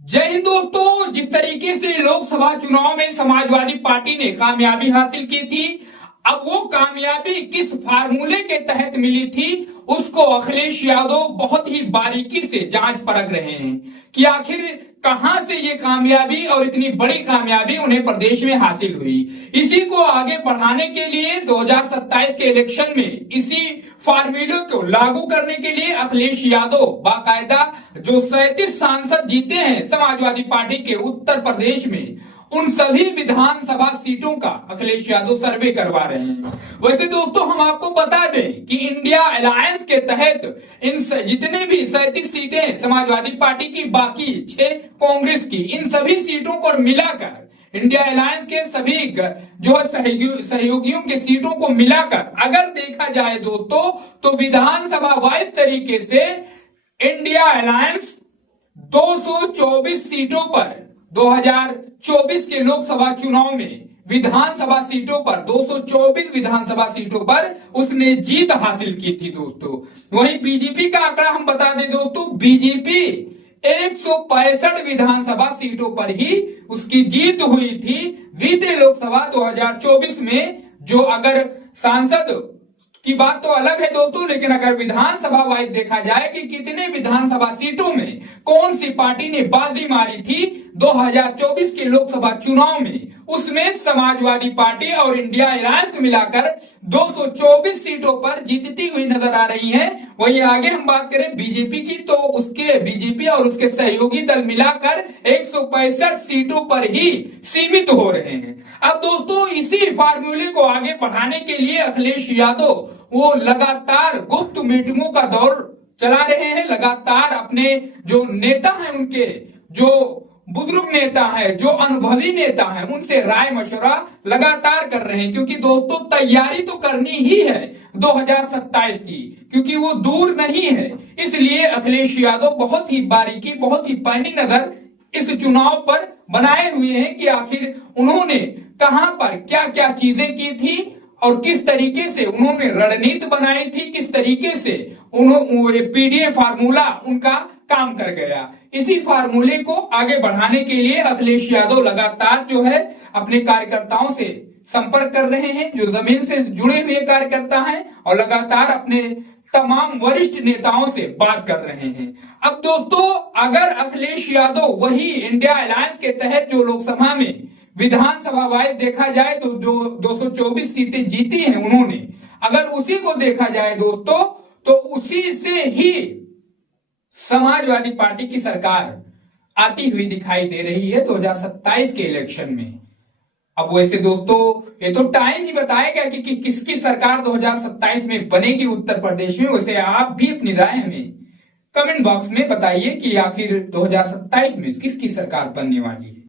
जय हिंद दोस्तों। जिस तरीके से लोकसभा चुनाव में समाजवादी पार्टी ने कामयाबी हासिल की थी, अब वो कामयाबी किस फार्मूले के तहत मिली थी उसको अखिलेश यादव बहुत ही बारीकी से जांच परख रहे हैं कि आखिर कहां से ये कामयाबी और इतनी बड़ी कामयाबी उन्हें प्रदेश में हासिल हुई। इसी को आगे बढ़ाने के लिए 2027 के इलेक्शन में इसी फार्मूले को लागू करने के लिए अखिलेश यादव बाकायदा जो 37 सांसद जीते हैं समाजवादी पार्टी के उत्तर प्रदेश में, उन सभी विधानसभा सीटों का अखिलेश यादव सर्वे करवा रहे हैं। वैसे दोस्तों हम आपको बता दें कि इंडिया अलायंस के तहत इन जितने भी 37 सीटें समाजवादी पार्टी की, बाकी 6 कांग्रेस की, इन सभी सीटों को मिलाकर इंडिया अलायंस के सभी जो सहयोगियों के सीटों को मिलाकर अगर देखा जाए दोस्तों, तो विधानसभा वाइज तरीके से इंडिया अलायंस 224 सीटों पर 2024 के लोकसभा चुनाव में विधानसभा सीटों पर 224 विधानसभा सीटों पर उसने जीत हासिल की थी दोस्तों। वहीं बीजेपी का आंकड़ा हम बता दें दोस्तों, बीजेपी 165 विधानसभा सीटों पर ही उसकी जीत हुई थी बीते लोकसभा 2024 में। जो अगर सांसद की बात तो अलग है दोस्तों, लेकिन अगर विधानसभा वाइज देखा जाए कि कितने विधानसभा सीटों में कौन सी पार्टी ने बाजी मारी थी 2024 के लोकसभा चुनाव में, उसमें समाजवादी पार्टी और इंडिया अलायंस मिलाकर 224 सीटों पर जीतती हुई नजर आ रही है। वहीं आगे हम बात करें बीजेपी की, तो उसके बीजेपी और उसके सहयोगी दल मिलाकर 165 सीटों पर ही सीमित हो रहे हैं। अब दोस्तों इसी फार्मूले को आगे बढ़ाने के लिए अखिलेश यादव वो लगातार गुप्त मीटिंगों का दौर चला रहे हैं। लगातार अपने जो नेता हैं, उनके जो बुजुर्ग नेता है, जो अनुभवी नेता है, उनसे राय मशवरा लगातार कर रहे हैं, क्योंकि दोस्तों तैयारी तो करनी ही है 2027 की, क्योंकि वो दूर नहीं है। इसलिए अखिलेश यादव बहुत ही बारीकी, बहुत ही पैनी नजर इस चुनाव पर बनाए हुए हैं कि आखिर उन्होंने कहां पर क्या क्या चीजें की थी और किस तरीके से उन्होंने रणनीति बनाई थी, किस तरीके से उन्होंने पीडीए फार्मूला उनका काम कर गया। इसी फार्मूले को आगे बढ़ाने के लिए अखिलेश यादव लगातार जो है अपने कार्यकर्ताओं से संपर्क कर रहे हैं, जो जमीन से जुड़े हुए कार्यकर्ता हैं, और लगातार अपने तमाम वरिष्ठ नेताओं से बात कर रहे हैं। अब दोस्तों अगर अखिलेश यादव वही इंडिया अलायंस के तहत जो लोकसभा में विधानसभा वाइज देखा जाए तो जो 224 सीटें जीती हैं उन्होंने, अगर उसी को देखा जाए दोस्तों, तो उसी से ही समाजवादी पार्टी की सरकार आती हुई दिखाई दे रही है 2027 के इलेक्शन में। अब वैसे दोस्तों ये तो टाइम ही बताएगा कि किसकी सरकार 2027 में बनेगी उत्तर प्रदेश में। वैसे आप भी अपनी राय हमें कमेंट बॉक्स में बताइए कि आखिर 2027 में किसकी सरकार बनने वाली है।